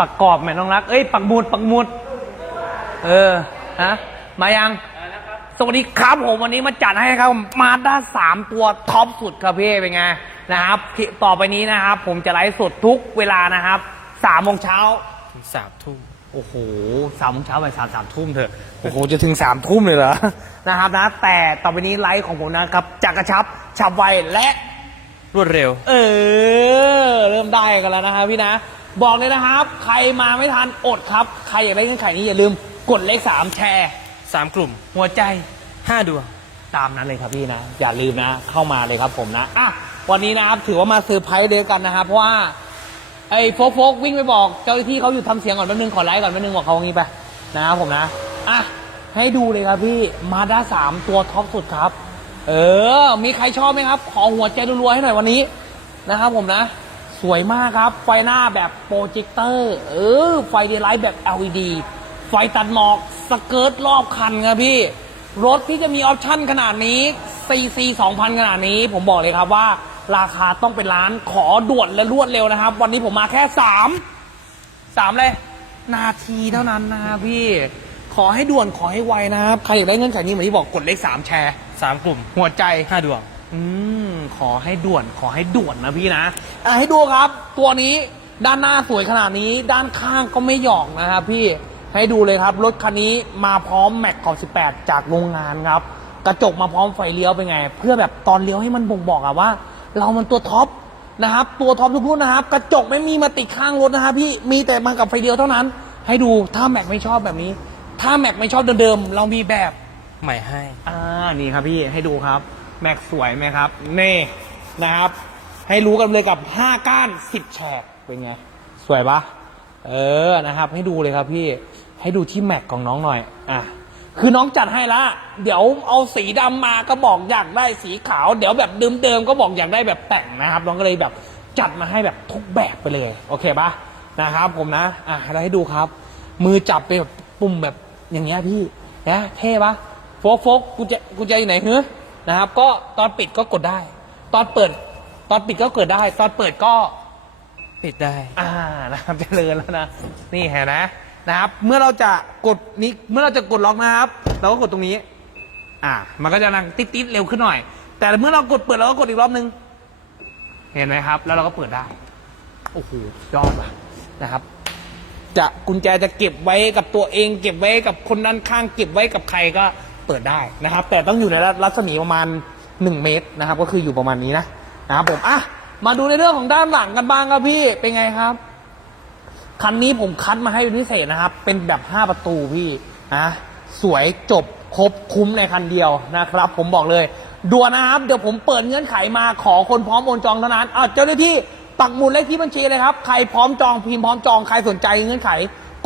ปักกรอบแม่น้องรัก เอ้ยปักหมุดปักหมุด เออฮะมายังสวัสดีครับผมวันนี้มาจัดให้ครับมาด้าสามตัวท็อปสุดครับพี่เป็นไงนะครับที่ต่อไปนี้นะครับ ผมจะไลฟ์สดทุกเวลานะครับสามโมงเช้าถึงสามทุ่มโอ้โหสามโมงเช้าไปสามสามทุ่มเถอะโอ้โหจะถึงสามทุ่มเลยเหรอนะครับนะแต่ต่อไปนี้ไลฟ์ของผมนะครับจะกระชับฉับไวและรวดเร็ว เออ เริ่มได้กันแล้วนะครับพี่นะ บอกเลยนะครับ ใครมาไม่ทันอดครับ ใครอยากได้เงื่อนไขนี้อย่าลืมกดเลขสามแชร์สามกลุ่ม หัวใจห้าดวงตามนั้นเลยครับพี่นะ อย่าลืมนะ เข้ามาเลยครับผมนะอะวันนี้นะครับถือว่ามาเซอร์ไพรส์เดียวกันนะครับเพราะว่าไอ้โฟกโฟกวิ่งไปบอกเจ้าหน้าที่เขาหยุดทำเสียงก่อนแป๊บนึงขอไลฟ์ก่อนแป๊บนึงบอกเขาอย่างนี้ไปนะครับผมนะอะให้ดูเลยครับพี่มาด้าสามตัวท็อปสุดครับ เออ มีใครชอบไหมครับ ขอหัวใจรัวๆให้หน่อยวันนี้นะครับผมนะ สวยมากครับ ไฟหน้าแบบโปรเจคเตอร์ เออ ไฟเดย์ไลท์แบบ LED ไฟตัดหมอกสเกิร์ตรอบคันครับพี่ รถที่จะมีออปชั่นขนาดนี้ CC 2,000 ขนาดนี้ ผมบอกเลยครับว่า ราคาต้องเป็นล้านขอด่วนและรวดเร็วนะครับ วันนี้ผมมาแค่ 3 3 เลย นาทีเท่านั้นนะครับพี่ ขอให้ด่วนขอให้ไวนะครับ ใครอยากได้เงื่อนไขนี้เหมือนที่บอกกดเลข 3 แชร์ สามกลุ่มหัวใจ ห้าดวง อืม ขอให้ด่วนขอให้ด่วนนะพี่นะอะให้ดูครับ ตัวนี้ด้านหน้าสวยขนาดนี้ ด้านข้างก็ไม่หยอกนะครับพี่ให้ดูเลยครับ รถคันนี้มาพร้อมแม็กขอบ18 จากโรงงานครับ กระจกมาพร้อมไฟเลี้ยวเป็นไง เพื่อแบบตอนเลี้ยวให้มันบ่งบอกอะว่า เรามันตัวท็อปนะครับ ตัวท็อปทุกรุ่นนะครับ กระจกไม่มีมาติดข้างรถนะครับพี่มีแต่มากับไฟเลี้ยวเท่านั้น ให้ดูถ้าแม็กไม่ชอบแบบนี้ ถ้าแม็กไม่ชอบเดิมๆเรามีแบบใหม่ให้ อ่านี่ครับพี่ให้ดูครับ แม็กสวยไหมครับ นี่นะครับ ให้รู้กันเลยกับ 5 ก้าน 10แฉกเป็นไง สวยปะเออนะครับ ให้ดูเลยครับพี่ให้ดูที่แม็กของน้องหน่อย อะ คือน้องจัดให้ละ เดี๋ยวเอาสีดำมาก็บอกอยากได้สีขาว เดี๋ยวแบบเดิมๆก็บอกอยากได้แบบแต่งนะครับ น้องก็เลยแบบจัดมาให้แบบทุกแบบไปเลย โอเคปะนะครับ ผมนะ อะให้ดูครับ มือจับไปแบบปุ่มแบบอย่างเงี้ยพี่นะเท่ปะโฟกโฟกกูจะกูจะอยู่ไหนเฮ้ นะครับ ก็ตอนปิดก็กดได้ ตอนเปิด ตอนปิดก็เกิดได้ ตอนเปิดก็ ปิดได้ อ่านะครับเจริญแล้วนะ นี่เห็นนะนะครับ เมื่อเราจะกดนี้เมื่อเราจะกดล็อกนะครับ เราก็กดตรงนี้ อ่า มันก็จะดังติดๆเร็วขึ้นหน่อย แต่เมื่อเรากดเปิดเราก็กดอีกรอบนึง เห็นไหมครับ แล้วเราก็เปิดได้ โอ้โหยอดว่ะนะครับ จะกุญแจจะเก็บไว้กับตัวเอง เก็บไว้กับคนด้านข้าง เก็บไว้กับใครก็ เปิดได้นะครับ แต่ต้องอยู่ในรัศมีประมาณ 1 เมตรนะครับ ก็คืออยู่ประมาณนี้นะนะครับผมอะมาดูในเรื่องของด้านหลังกันบ้างครับพี่เป็นไงครับคันนี้ผมคัดมาให้เป็นพิเศษนะครับ เป็นแบบ 5 ประตูพี่นะสวยจบครบคุ้มในคันเดียวนะครับ ผมบอกเลยด่วนนะครับ เดี๋ยวผมเปิดเงื่อนไขมาขอคนพร้อมโอนจองเท่านั้นอะเจ้าหน้าที่ปักหมุดเลขที่บัญชีเลยครับ ใครพร้อมจองพิมพ์พร้อมจองใครสนใจเงื่อนไข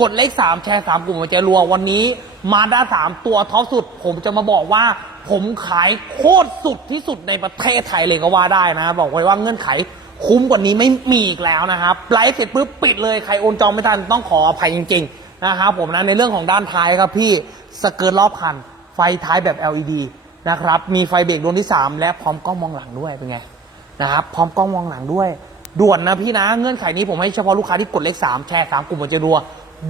กดเลข 3 แชร์ 3 กลุ่มหัวใจรัววันนี้ มาด้าสามตัวท็อปสุด ผมจะมาบอกว่า ผมขายโคตรสุดที่สุดในประเทศไทยเลยก็ว่าได้นะ บอกไว้ว่าเงื่อนไขคุ้มกว่านี้ไม่มีอีกแล้วนะครับไลฟ์เสร็จปุ๊บปิดเลยใครโอนจองไม่ทันต้องขออภัยจริงๆนะครับผมนะในเรื่องของด้านท้ายครับพี่สเกิร์ตรอบคัน ไฟท้ายแบบ LED นะครับมีไฟเบรกดวงที่ 3 และพร้อมกล้องมองหลังด้วยเป็นไงนะครับพร้อมกล้องมองหลังด้วย ด่วนนะพี่นะ เงื่อนไขนี้ผมให้เฉพาะลูกค้าที่กดเลข3แชร์3กลุ่มมันจะรัว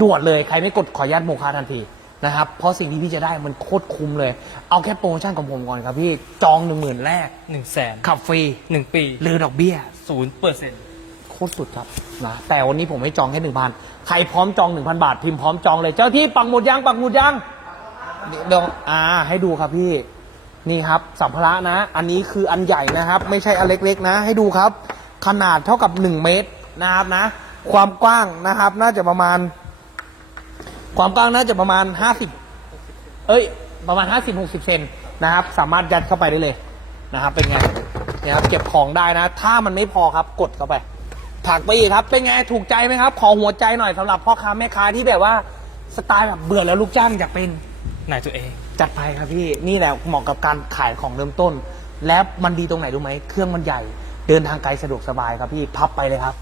ด่วนเลยใครไม่กดขออนุญาตโมคาทันที นะครับ เพราะสิ่งที่พี่จะได้มันโคตรคุ้มเลย เอาแค่โปรโมชั่นของผมก่อนครับพี่ จองหนึ่งหมื่นแรก หนึ่งแสนขับฟรีหนึ่งปีหรือดอกเบี้ย ศูนย์เปอร์เซ็นต์โคตรสุดครับนะแต่วันนี้ผมให้จองแค่หนึ่งพันใครพร้อมจองหนึ่งพันบาท พิมพ์พร้อมจองเลย เจ้าที่ปักหมุดยังปักหมุดยังเดี๋ยวอ่า ให้ดูครับพี่ นี่ครับสัมภาระนะ อันนี้คืออันใหญ่นะครับ ไม่ใช่อันเล็กๆนะ ให้ดูครับ ขนาดเท่ากับ1เมตรนะครับนะ ความกว้างนะครับ น่าจะประมาณ ความกว้างน่าจะประมาณ50เอ้ย ประมาณ50 60เซนนะครับ สามารถยัดเข้าไปได้เลยนะครับ เป็นไงเนี่ยครับเก็บของได้นะ ถ้ามันไม่พอครับกดเข้าไปผลักไปอีกครับ เป็นไงถูกใจไหมครับ ขอหัวใจหน่อยสำหรับพ่อค้าแม่ค้าที่แบบว่าสไตล์แบบเบื่อแล้วลูกจ้างอยากเป็นนายตัวเอง จัดไปครับพี่นี่แหละเหมาะกับการขายของเริ่มต้น และมันดีตรงไหนรู้ไหมเครื่องมันใหญ่ เดินทางไกลสะดวกสบายครับพี่พับไปเลยครับ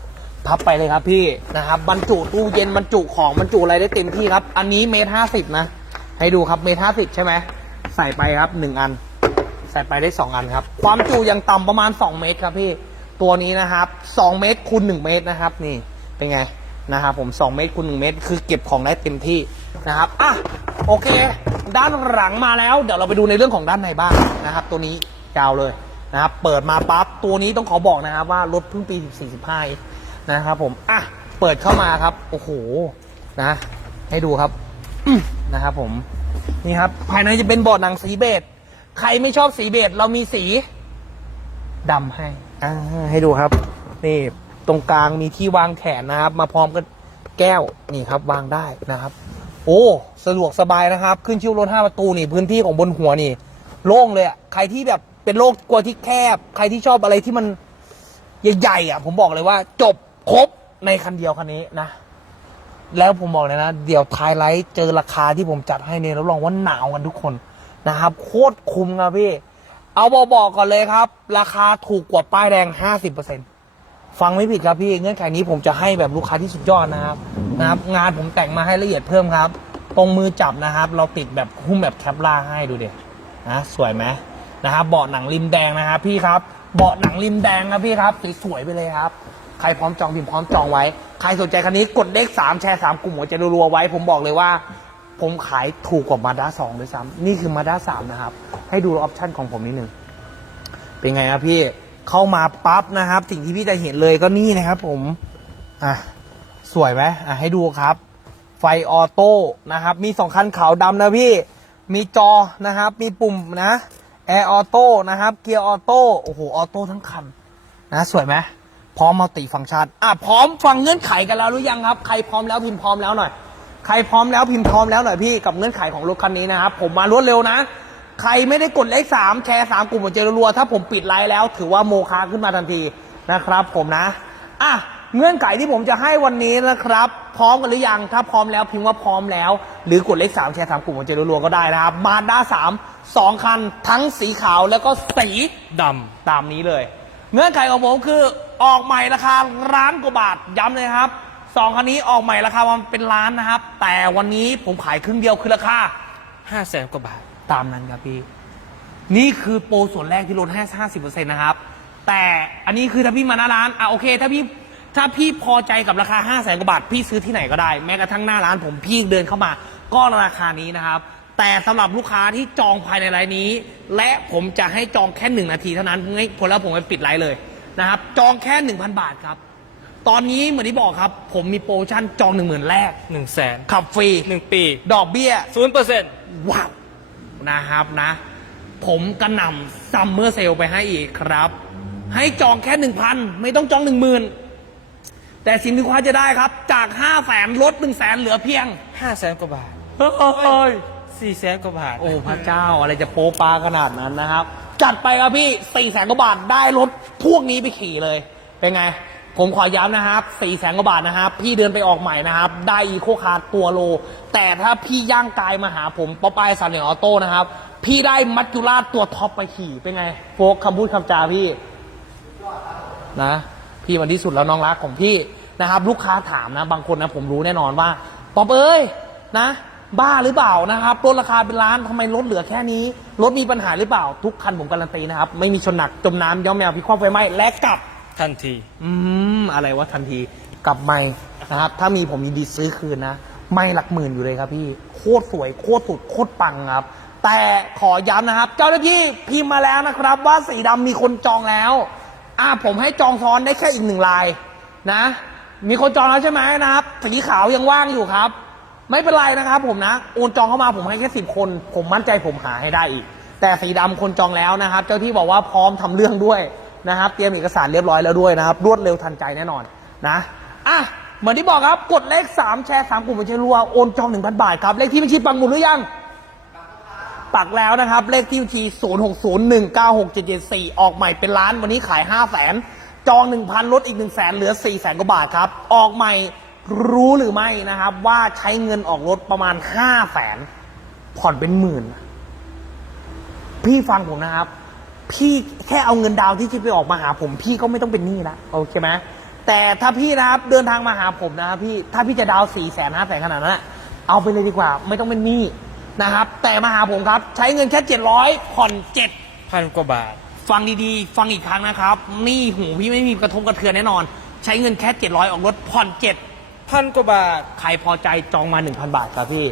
พับไปเลยครับพี่นะครับบรรจุตู้เย็นบรรจุของบรรจุอะไรได้เต็มที่ครับ อันนี้เมตรห้าสิบนะ ให้ดูครับเมตรห้าสิบใช่ไหมใส่ไปครับหนึ่งอัน ใส่ไปได้สองอันครับ ความจุยังต่ำประมาณสองเมตรครับพี่ตัวนี้นะครับสองเมตรคูณหนึ่งเมตรนะครับ นี่เป็นไงนะครับผม2เมตรคูณ1เมตร คือเก็บของได้เต็มที่นะครับอะโอเค ด้านหลังมาแล้ว เดี๋ยวเราไปดูในเรื่องของด้านในบ้างนะครับ ตัวนี้ยาวเลยนะครับ เปิดมาปั๊บตัวนี้ต้องขอบอกนะครับว่ารถเพิ่งปี45เอง นะครับผมอะเปิดเข้ามาครับโอ้โหนะ ให้ดูครับนะครับผมนี่ครับ ภายในจะเป็นบอร์ดหนังสีเบจใครไม่ชอบสีเบจเรามีสีดำให้อ่าให้ดูครับ นี่ตรงกลางมีที่วางแขนนะครับ มาพร้อมกับแก้วนี่ครับ วางได้นะครับ โอ้สะดวกสบายนะครับ ขึ้นชิวรถห้าประตูนี่พื้นที่ของบนหัวนี่ โล่งเลยอะใครที่แบบเป็นโรคกลัวที่แคบ ใครที่ชอบอะไรที่มันใหญ่ๆอะ ผมบอกเลยว่าจบ ครบในคันเดียวคันนี้นะ แล้วผมบอกเลยนะ เดี๋ยวท้ายไลท์เจอราคาที่ผมจัดให้เนี่ยรับรองว่าหนาวกันทุกคนนะครับ โคตรคุ้มครับพี่ เอาบอกบอกก่อนเลยครับ ราคาถูกกว่าป้ายแดง 50%ฟังไม่ผิดครับพี่ เงื่อนไขนี้ผมจะให้แบบลูกค้าที่สุดยอดนะครับนะครับ งานผมแต่งมาให้ละเอียดเพิ่มครับ ตรงมือจับนะครับ เราติดแบบหุ้มแบบแคปล่าให้ดูเด็นะสวยไหมนะครับเบาะหนังริมแดงนะครับพี่ครับเบาะหนังริมแดงครับพี่ครับสวยๆไปเลยครับ ใครพร้อมจองพิมพ์พร้อมจองไว้ ใครสนใจคันนี้กดเลขสามแชร์สามกลุ่มหัวใจรัวๆไว้ ผมบอกเลยว่า ผมขายถูกกว่ามาด้าสองด้วยซ้ำนี่คือมาด้าสามนะครับ ให้ดูออปชั่นของผมนิดนึง เป็นไงครับพี่เข้ามาปั๊บนะครับ สิ่งที่พี่จะเห็นเลยก็นี่นะครับ ผมอะสวยไหมอะให้ดูครับ ไฟออโต้นะครับ มีสองคันขาวดำนะพี่ มีจอนะครับ มีปุ่มนะแอร์ออโต้นะครับ เกียร์ออโต้โอ้โหออโต้ทั้งคันนะสวยไหม พร้อมมัลติฟังก์ชันอะพร้อมฟังเงื่อนไขกันแล้วหรือยังครับ ใครพร้อมแล้วพิมพ์พร้อมแล้วหน่อย ใครพร้อมแล้วพิมพ์พร้อมแล้วหน่อยพี่กับเงื่อนไขของรถคันนี้นะครับผมมารวดเร็วนะ ใครไม่ได้กดเลขสามแชร์สามกลุ่มหัวใจรัวๆถ้าผมปิดไลน์แล้ว ถือว่าโมคาขึ้นมาทันทีนะครับผมนะอะเงื่อนไขที่ผมจะให้วันนี้นะครับ พร้อมกันหรือยัง ถ้าพร้อมแล้วพิมพ์ว่าพร้อมแล้ว หรือกดเลขสามแชร์สามกลุ่มหัวใจรัวๆก็ได้นะครับมาด้าสามสองคันทั้งสีขาวแล้วก็สีดตามนี้เลย เงื่อนไขของผมคือ ออกใหม่ราคาล้านกว่าบาทย้ำเลยครับสองคันนี้ออกใหม่ราคามันเป็นล้านนะครับ แต่วันนี้ผมขายครึ่งเดียวคือราคาำห้าแสนกว่าบาทตามนั้นครับพี่ นี่คือโปรส่วนแรกที่ลดให้ห้าสิบเปอร์เซ็นต์นะครับ แต่อันนี้คือถ้าพี่มาหน้าร้านอะโอเค ถ้าพี่ถ้าพี่พอใจกับราคาห้าแสนกว่าบาท พี่ซื้อที่ไหนก็ได้ แม้กระทั่งหน้าร้านผมพี่เดินเข้ามา ก็ราคานี้นะครับ แต่สำหรับลูกค้าที่จองภายในไลน์นี้ และผมจะให้จองแค่หนึ่งนาทีเท่านั้นงั้นผลแล้วผมไปปิดไลน์เลย นะครับ จองแค่หนึ่งพันบาทครับ ตอนนี้เหมือนที่บอกครับ ผมมีโปรโมชั่นจองหนึ่งหมื่นแรก หนึ่งแสนขับฟรีหนึ่งปีดอกเบี้ย ศูนย์เปอร์เซ็นต์ว้าวนะครับนะ ผมกระหน่ำซัมเมอร์เซลไปให้อีกครับ ให้จองแค่หนึ่งพันไม่ต้องจองหนึ่งหมื่นแต่สิ่งที่คุณจะได้ครับ จากห้าแสนลดหนึ่งแสนเหลือเพียง ห้าแสนกว่าบาทเฮ้ยสี่แสนกว่าบาท โอ้พระเจ้าอะไรจะโป๊ปลาขนาดนั้นนะครับ จัดไปครับพี่สี่แสนกว่าบาทได้รถพวกนี้ไปขี่เลย เป็นไง ผมขอย้ำนะครับสี่แสนกว่าบาทนะครับ พี่เดินไปออกใหม่นะครับ ได้อีโคคาร์ตัวโล แต่ถ้าพี่ย่างกายมาหาผมป๊อปอายสันเหนียออโต้นะครับ พี่ได้มัจจุราชตัวท็อปไปขี่เป็นไง โฟกคำพูดคำจาพี่นะ พี่มันที่สุดแล้วน้องรักของพี่นะครับ ลูกค้าถามนะ บางคนนะผมรู้แน่นอนว่าป๊อปเอ้ยนะ บ้าหรือเปล่านะครับลดราคาเป็นล้านทำไมลดเหลือแค่นี้รถมีปัญหาหรือเปล่า ทุกคันผมการันตีนะครับ ไม่มีชนหนักจมน้ำย้อมแมวพิความไฟไหม้และกลับ ทันที อืม อะไรวะทันทีกลับไม่นะครับ ถ้ามีผมยินดีซื้อคืนนะ ไม่หลักหมื่นอยู่เลยครับพี่ โคตรสวย โคตรสุด โคตรปังครับ แต่ขอย้ำนะครับ เจ้าหน้าที่พิมพ์มาแล้วนะครับ ว่าสีดำมีคนจองแล้ว อ่าผมให้จองซ้อนได้แค่อีกหนึ่งลายนะ มีคนจองแล้วใช่ไหมนะครับ สีขาวยังว่างอยู่ครับ ไม่เป็นไรนะครับผมนะโอนจองเข้ามาผมให้แค่สิบคน ผมมั่นใจผมหาให้ได้อีก แต่สีดำคนจองแล้วนะครับ เจ้าที่บอกว่าพร้อมทำเรื่องด้วยนะครับ เตรียมเอกสารเรียบร้อยแล้วด้วยนะครับ รวดเร็วทันใจแน่นอนนะอะเหมือนที่บอกครับกดเลขสามแชร์สามกลุ่มบัญชีรัวโอนจองหนึ่งพันบาทครับ เลขที่บัญชีปังหมุดหรือยัง ปักแล้วนะครับ เลขที่บัญชี 0 6 0 1 9 6 7 7 4ออกใหม่เป็นล้านวันนี้ขาย 5 0 0แสนจอง 1,000 ลดอีก 1 0 0 0 0แสนเหลือ 4 0 0แสนกว่าบาทครับ ออกใหม่ รู้หรือไม่นะครับ ว่าใช้เงินออกรถประมาณ5 0 0แสนผ่อนเป็นหมื่น พี่ฟังผมนะครับ พี่แค่เอาเงินดาวน์ที่จะไปออกมาหาผม พี่ก็ไม่ต้องเป็นหนี้ละโอเคไหมแต่ถ้าพี่นะครับเดินทางมาหาผมนะครับพี่ถ้าพี่จะดาวสี่แสนห้าแสนขนาดนั้นอะเอาไปเลยดีกว่า ไม่ต้องเป็นหนี้นะครับ แต่มาหาผมครับ ใช้เงินแค่เจ็ดร้อยผ่อนเจ็ดพันกว่าบาท ฟังดีๆ ฟังอีกครั้งนะครับหนี่หูพี่ไม่มีกระทบกระเทือนแน่นอน ใช้เงินแค่เจ็ดร้อยออกรถผ่อนเจ็ด พันกว่าบาท ใครพอใจจองมา 1,000 บาทครับพี่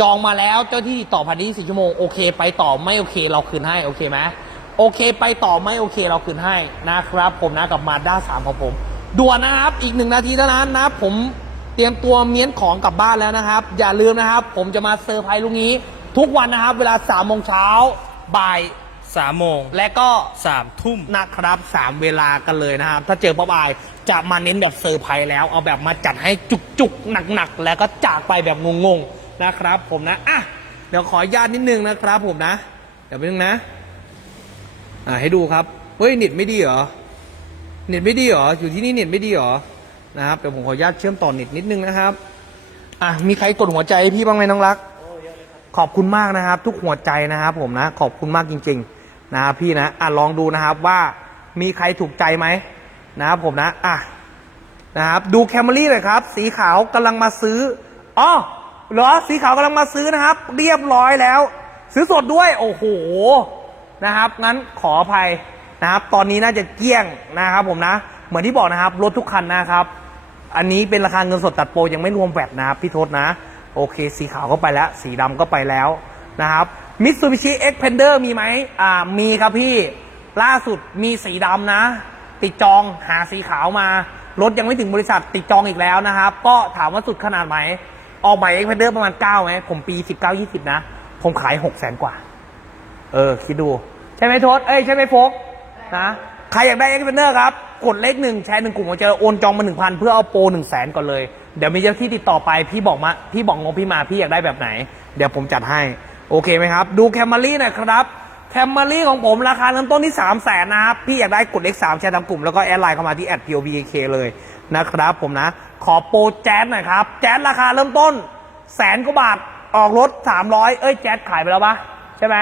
จองมาแล้วเจ้าที่ต่อภายใน24ชั่วโมงโอเค ไปต่อไม่โอเคเราคืนให้โอเคไหมโอเค ไปต่อไม่โอเคเราคืนให้นะครับ ผมนะกับมาด้าสามของผมด่วนนะครับอีกหนึ่งนาทีเท่านั้นนะผมเตรียมตัวเมียนของกลับบ้านแล้วนะครับ อย่าลืมนะครับ ผมจะมาเซอร์ไพรส์ลูกนี้ ทุกวันนะครับ เวลา3ามโมงเช้าบ่าย สามโมงและก็สามทุ่มนะครับสามเวลากันเลยนะครับ ถ้าเจอป๊อปอายจะมาเน้นแบบเซอร์ไพรส์แล้วเอาแบบมาจัดให้จุกๆ หนักๆ แล้วก็จากไปแบบงงๆนะครับ ผมนะอะเดี๋ยวขออนุญาตนิดนึงนะครับ ผมนะ เดี๋ยวไปนึงนะ อ่าให้ดูครับเฮ้ยเน็ตไม่ดีเหรอเน็ตไม่ดีเหรออยู่ที่นี่เน็ตไม่ดีเหรอนะครับเดี๋ยวผมขออนุญาตเชื่อมต่อเน็ตนิดนึงนะครับอะมีใครกดหัวใจพี่บ้างไหมน้องรักขอบคุณมากนะครับ ทุกหัวใจนะครับผมนะ ขอบคุณมากจริง ๆ นะครับพี่นะอะลองดูนะครับว่ามีใครถูกใจไหมนะครับผมนะอะนะครับดูแคมรี่หน่อยครับ สีขาวกำลังมาซื้ออ๋อเหรอสีขาวกำลังมาซื้อนะครับ เรียบร้อยแล้ว ซื้อสดด้วย โอ้โหนะครับ งั้นขออภัยนะครับ ตอนนี้น่าจะเกลี้ยงนะครับผมนะ เหมือนที่บอกนะครับรถทุกคันนะครับ อันนี้เป็นราคาเงินสดตัดโปรยังไม่รวมแวดนะครับพี่ทศนะ โอเค สีขาวก็ไปแล้ว สีดำก็ไปแล้วนะครับ มิตซูบิชิเอ็กเพนเดอร์มีไหมอ่ามีครับพี่ล่าสุดมีสีดำนะ ติดจองหาสีขาวมา รถยังไม่ถึงบริษัทติดจองอีกแล้วนะครับ ก็ถามว่าสุดขนาดไหนออกใหม่เอ็กเพนเดอร์ประมาณ9ไหมผมปี 19 20 นะ ผมขาย6แสนกว่า เออ คิดดู ใช่ไหมทษเอ้ย ใช่ไหมโฟกนะใครอยากได้เอ็กเพนเนอร์ครับ กดเลขหนึ่งแชร์หนึ่งกลุ่มของเจอโอนจองมาหนึ่งพันเพื่อเอาโปรหนึ่งแสนก่อนเลย เดี๋ยวมีเจ้าที่ติดต่อไปพี่บอกมาพี่บอกงบพี่มาพี่อยากได้แบบไหน เดี๋ยวผมจัดให้ โอเคไหมครับ ดูแคมมารี่หน่อยครับแคมมารี่ของผมราคาเริ่มต้นที่ 3 0 0แสนนะครับ พี่อยากได้กดเลข3แชร์ทางกลุ่ม แล้วก็แอดไลน์เข้ามาที่แอด @pobk เลยนะครับผมนะ ขอโปรแจ๊สหน่อยครับ แจ๊สราคาเริ่มต้นแสนกว่าบาท ออกรถ 300 เอ้ย แจ๊สขายไปแล้วปะใช่ไหม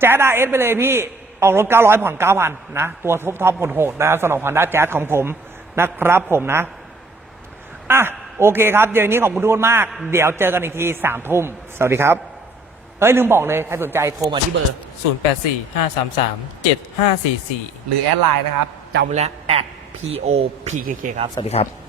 แจ๊ส RS ไปเลยพี่ออกรถ 900 ผ่อน 9,000 นะ ตัวท็อปท็อปผลโหดนะครับสนองพันด้าแจ๊สของผมนะครับผมนะอะโอเคครับเดี๋ยวนี้ขอบคุณทุกคนมาก เดี๋ยวเจอกันอีกทีสามทุ่มสวัสดีครับ เฮ้ยลืมบอกเลย ใครสนใจโทรมาที่เบอร์ 0 8 4 5 3 3 7 5 4 4 หรือแอดไลน์นะครับจำไว้แล้ว at popkk ครับ สวัสดีครับ